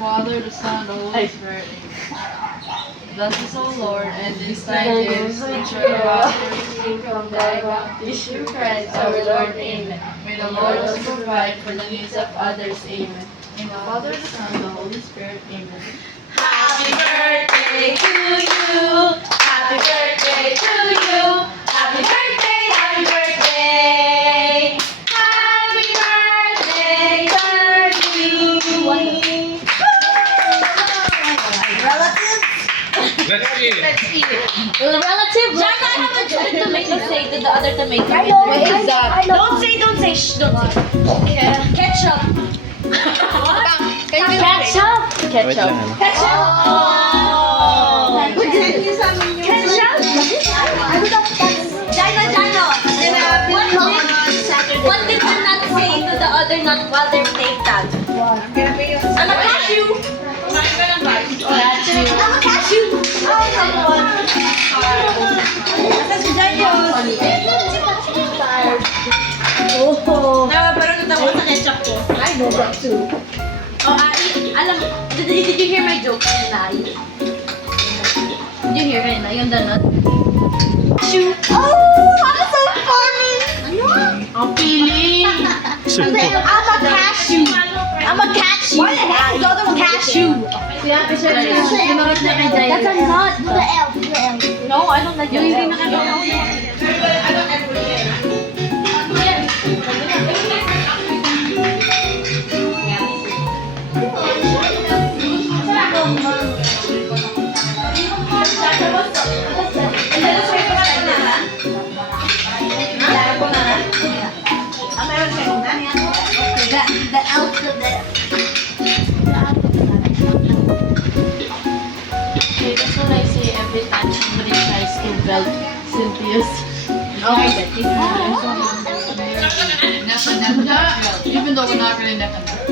Father, the Son, the Holy Spirit. Bless us, O Lord, and these thy gifts, which are about to receive from thy bounty through Christ our Lord. Amen. May the Lord also provide for the needs of others. Amen. In the Father, the Son, and the Holy Spirit. Amen. Happy birthday to you. Happy birthday to you. Happy birthday, happy birthday. Happy birthday to you. Relatives? Let's see. Relative? Jana, I have a tomato say to the other tomato. What is that? Don't say. Shh, don't say. Ketchup. Ketchup. Wait lang, ano? Ketchup. Oh. Ketchup. Jano. What did you not say to the other nut while they're playing tag? I'm a cashew. I'm a cashew. Oh, come on. Asa si Jano? Oh. Pero natawa sa ketchup ko. I know that too. Oh, alam, did you hear my joke kanina? Did you hear kanina? Yung donut? Cashew. Oh, that's so funny. Ano? Ang feeling. I'm a cashew. I'm a cashew. Why the heck is the other one cashew? That's a nut. Do the L. No, I don't like yung hindi nakagawa. The alphabet. Okay, that's what I say every time somebody tries to belt Cynthia's. Okay. Even though we're not really neck and neck.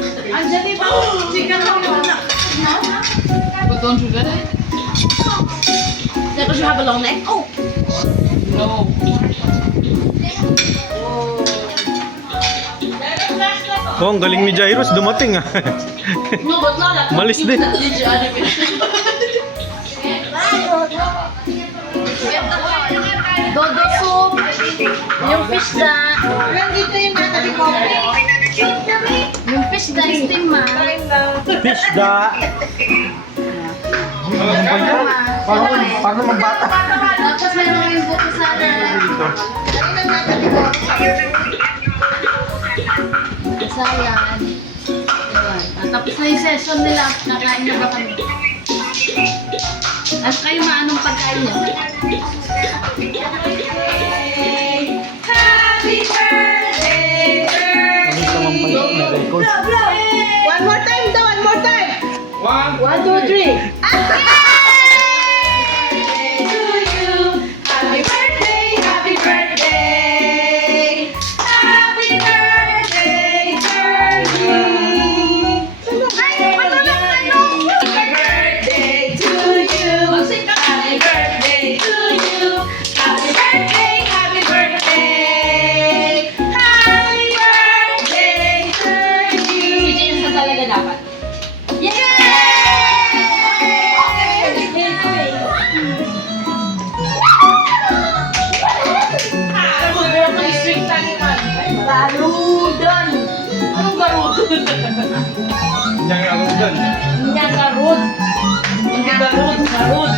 But don't you get it? Because you have a long neck? Oh! No. Oh, ang galing ni Jairus, dumating ah. No, but Lola. Malis din. Did you animate? Dodo soup. Yung fish da. Yung fish da steam ma. Fish da. Paano magbata? Tapos meron yung buto sana. Kasayan. Tapos na yung session nila. Nakain na ba kami? At kayo maanong pagkain niya? Happy birthday, Ano sa mampayot na record? One more time. 1, 2, 3. Happy birthday, happy birthday. Happy birthday to you. Happy birthday to you. Happy birthday to you. Happy birthday, happy birthday. Happy birthday to you. Si James na talaga dapat. Yay! Garudan! Anong garudan? yang aludan. Hindi garud. Hindi garud, garud.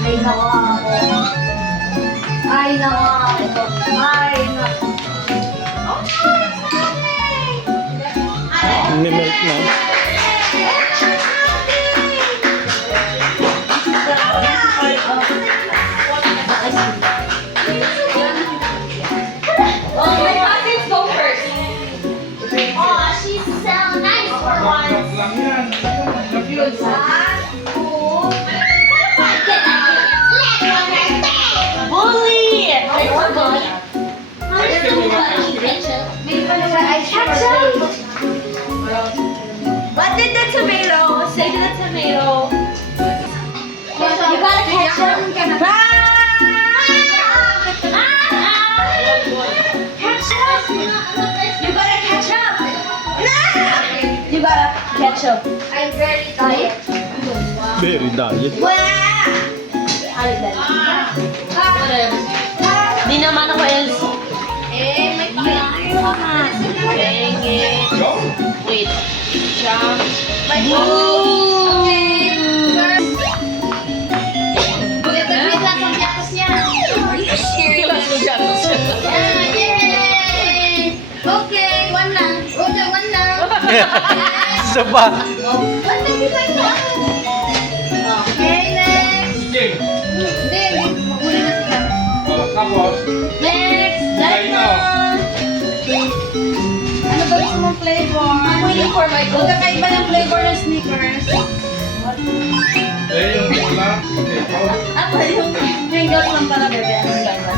Ay, nako ako. Ay, nako ako. Ay, nako. Nag-melt na. Oh, my cousins go first. Oh, she's so nice for once. Lang yan. One, two. Bully! I forgot. Ketchup. What did the tomato say to the tomato? You gotta ketchup. Ketchup. You gotta catch up. You You got ketchup. I'm very tired. Very diet. Whatever. Di naman ako else. Eh, may tired. Go. Wait. My Ito lang ang jackos niya. Yay! Okay, one lang. Okay, one lang. Isa pa. One lang, isa ito. Okay, next. King. Hindi, maghuli na sila. Tapos. Next, Dino. Ano ba gusto mong flavor? I'm waiting for my goal. Kakaiba ng flavor ng Snickers. Eh, yung wala. Ikaw. Ako yung Pringles lang pala, bebe. Ano yung ganda?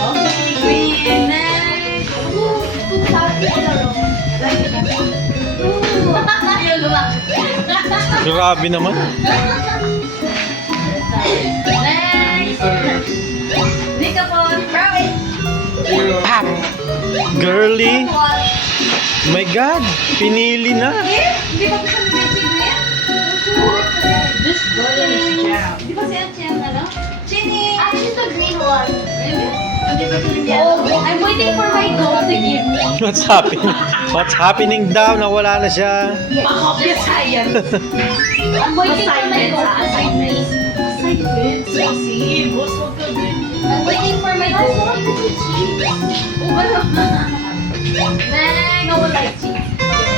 Okay, green. Next. Yung lumak. Grabe naman. Next. Nicapon. Brownie. Zero. Girly. My God. Pinili na. Hindi ba gusto mo yung green? This golden is jam. Di ba si Achen, ano? Chini! Ah, this is the green one. Really? Hindi ba ito yung yellow? I'm waiting for my goal to give me. What's happening? What's happening daw? Nawala na siya. Science. I'm waiting for my goal to give me. I'm waiting for my goal. Neng, I would like cheese.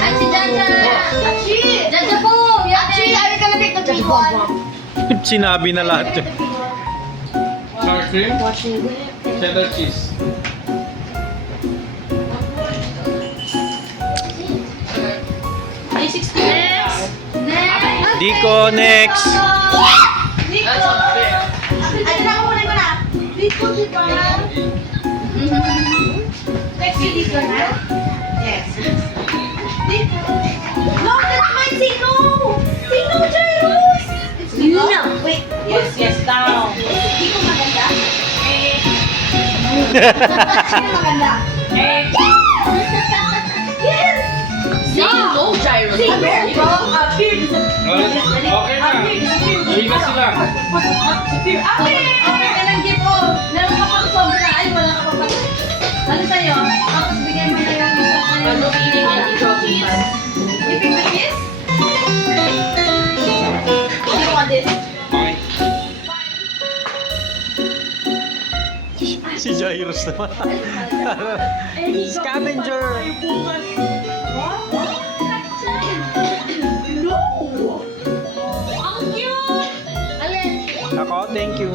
Achi, Jaja! Achi! Jaja po! Achi, are you gonna take the green one? Sinabi na lahat yun. Sour cream. Cheddar cheese. Next! Next! Diko, next. Dito! Ay, nakakunin ko na! Dito, di ba? Next, dito na? Yes. Dito. No, that's mine! Say no! Say no, Jairus! It's no. Wait. Yes, down. Hindi ko maganda? Hindi ko maganda? Yes! Say no, Gyro. Say no, bro! Okay na. Uwi na sila. Okay, ka lang, give all. Meron ka pang sobra. Ay, wala ka pa pala. Ano sa'yo? Tapos bigyan mo na yung isa ka I'm not eating any chocolate. You pick the kiss? You want this? Okay. Si Jairus naman. Scavenger. Ang cute! Alin? Ako, thank you.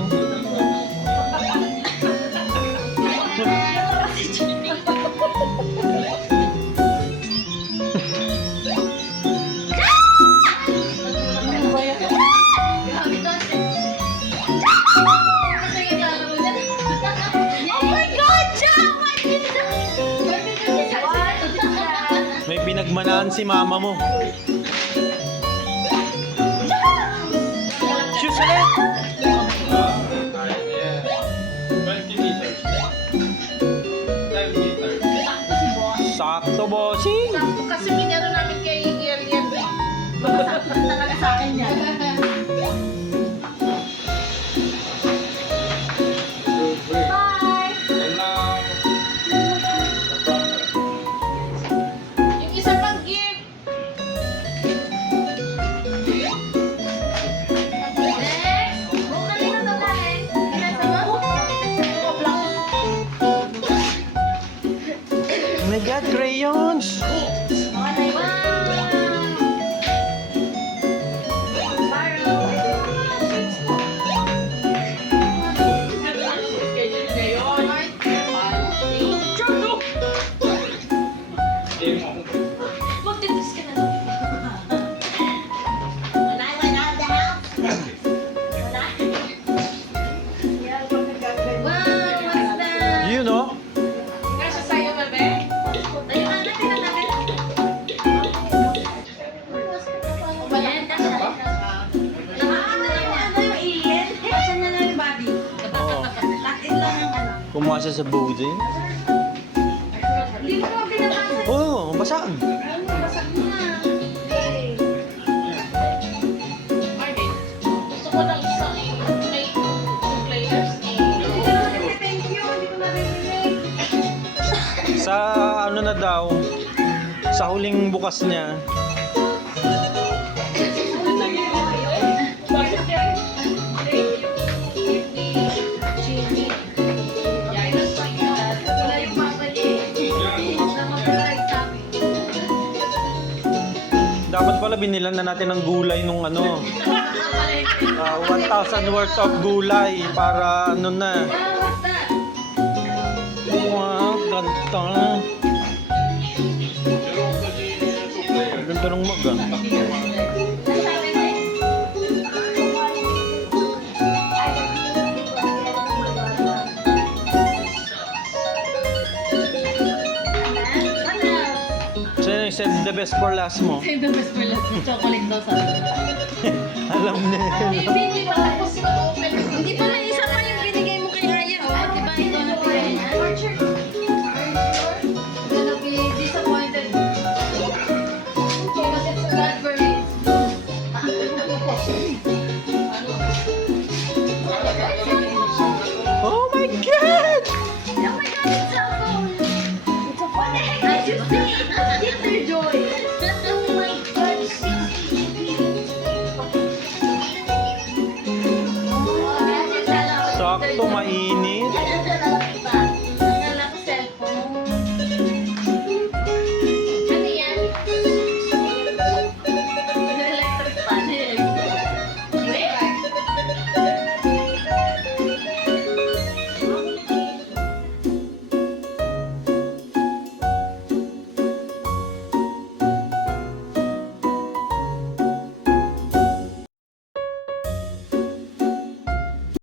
Oh my God, Jack! What did May pinagmanaan si mama mo. Shoes ulit. 20 meters. 10 meters. Sakto, bossing. Kasi minero namin kay Ariel. Masakit talaga sa akin yan. Bye! And now, the process. Yung isa pang gift. Next! Kung kanina sa lahat, kinasa mo? Oh my God, crayons. Game on. Magtitis ka na. When I went out of the house. Wow, what's that? You know? Kasha sa'yo, bebe? Tayo ka na, tingnan natin. Ayan, kasha. Nakakita lang niya, ano yung alien? Kasha na lang yung body. Oo. Latin lang ang ano. Kumuha siya sa boarding. Hindi mo binabasa. Oh, Saan? Ayun, basag na. Hey. Gusto ko ng isang may 2 players eh. Thank you, hindi ko narinig. Sa ano na daw, sa huling bukas niya. Wala yung papali. Naman pala nagsabi. Dapat pala binilan na natin ng gulay nung ano. 1,000 worth of gulay para ano na. Wow, ganda. Ganda ng mag ah. Sino yung said the best for last mo? Save the best for last. Chocolate daw sabi. Alam na. Hindi pa tapos yung open. Hindi pa